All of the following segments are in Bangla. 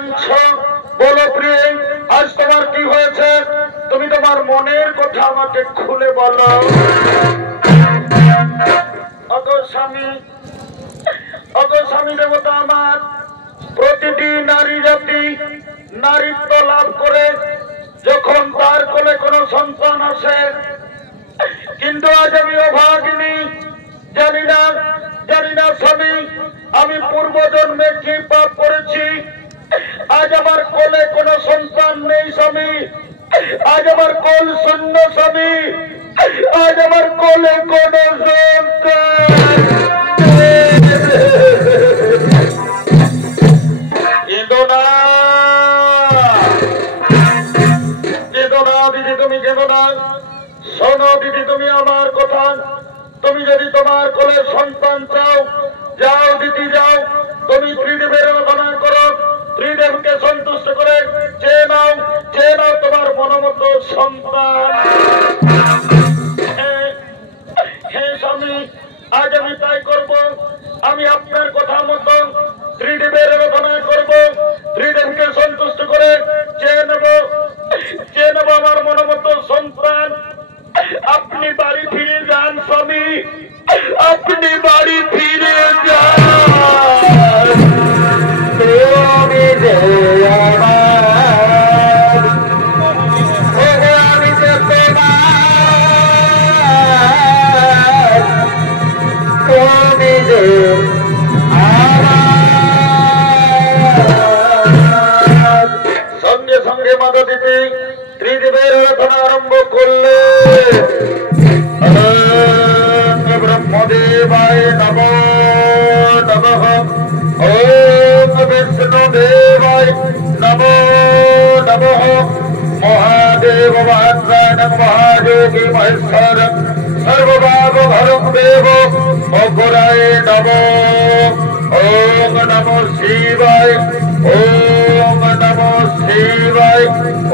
কাঁদছো, বলো প্রিয় আজ তোমার কি হয়েছে? তুমি তোমার মনের কথা আমাকে খুলে বলো। অগো স্বামী দেবতা আমার, প্রতিটি নারী জাতি নারীত্ব লাভ করে যখন তার কোলে কোনো সন্তান আসে, কিন্তু আজ আমি অভাগিনী, জানি না স্বামী আমি পূর্ব জন্মে কি পাপ করেছি। আজ আমার কোলে কোনো সন্তান নেই স্বামী, আজ আমার কোল শূন্য স্বামী, আজ আমার কোলে কোনো সন্তান। কেঁদো না দিদি, তুমি কেঁদো না। শোনো দিদি, তুমি আমার কথা, তুমি যদি তোমার কোলে সন্তান চাও, যাও দিদি যাও, তুমি ত্রিদেবের আরাধনা করো, ত্রিদেবকে সন্তুষ্ট করে চেয়ে নাও তোমার মনোমত সন্তান। হ্যাঁ স্বামী, আজ আমি তাই করব। আমি আপনার কথা মতো ত্রিদেবের আরাধনা করব, ত্রিদেবকে সন্তুষ্ট করে চেয়ে নেব আমার মনোমত সন্তান। আপনি বাড়ি ফিরে যান স্বামী, আপনি বাড়ি ফিরে যান। সঙ্গে সঙ্গে মাতা দিতে ত্রিদেবের আরাধনা আরম্ভ করলে। ব্রহ্মদেবায় নমো নমঃ, ওম বিষ্ণুদেবায় নমো নমঃ, মহাদেব মহাত্মানং মহাযোগী মহেশ্বরং সর্বভাবহরং দেব মকরায় নমো। ওম নমো শিবায়, ওম নমো শিবায়,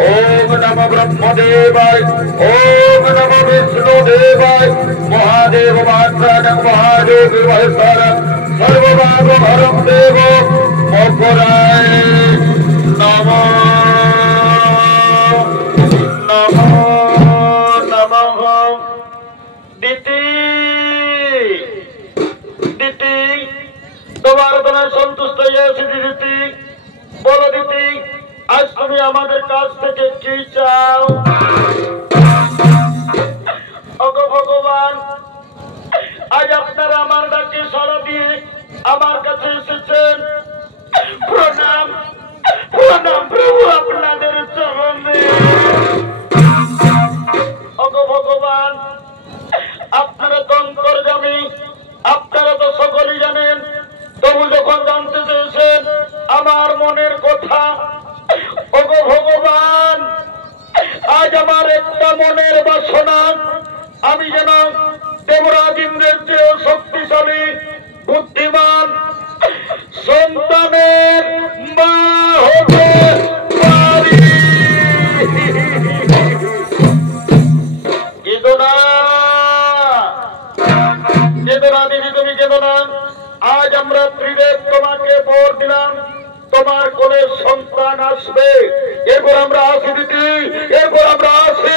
ওম নমো ব্রহ্মদেবায়, ওম নমো বিষ্ণুদেবায়, মহাদেব মহাত্মানং মহাযোগী মহেশ্বরং সর্বভাবহরং দেব মকরায় নমো নমঃ। দিতি তোমার আরাধনায় সন্তুষ্ট হয়েছি দিদি। বলো দিদি, আজ তুমি আমাদের কাছ থেকে কি চাও? ওগো ভগবান, আজ আপনারা আমার ডাকে সাড়া দিয়ে আমার কাছে এসেছেন। প্রণাম প্রভু আপনাদের চরণে। ওগো ভগবান, আপনারা তো অন্তর্যামী, আপনারা তো সকলেই জানেন। তবু যখন জানতে চেয়েছেন আমার মনের কথা, ওগো ভগবান, আজ আমার একটা মনের বাসনা, আমি যেন দেবরাজ ইন্দ্রের চেয়েও শক্তিশালী বুদ্ধিমান সন্তানের মা হতে পারি। কেঁদো না দিদি, তুমি কেঁদো না। আজ আমরা ত্রিদেব তোমাকে বর দিলাম, তোমার কোলে সন্তান আসবে। এরপর আমরা আসি দিদি, এরপর আমরা আসি।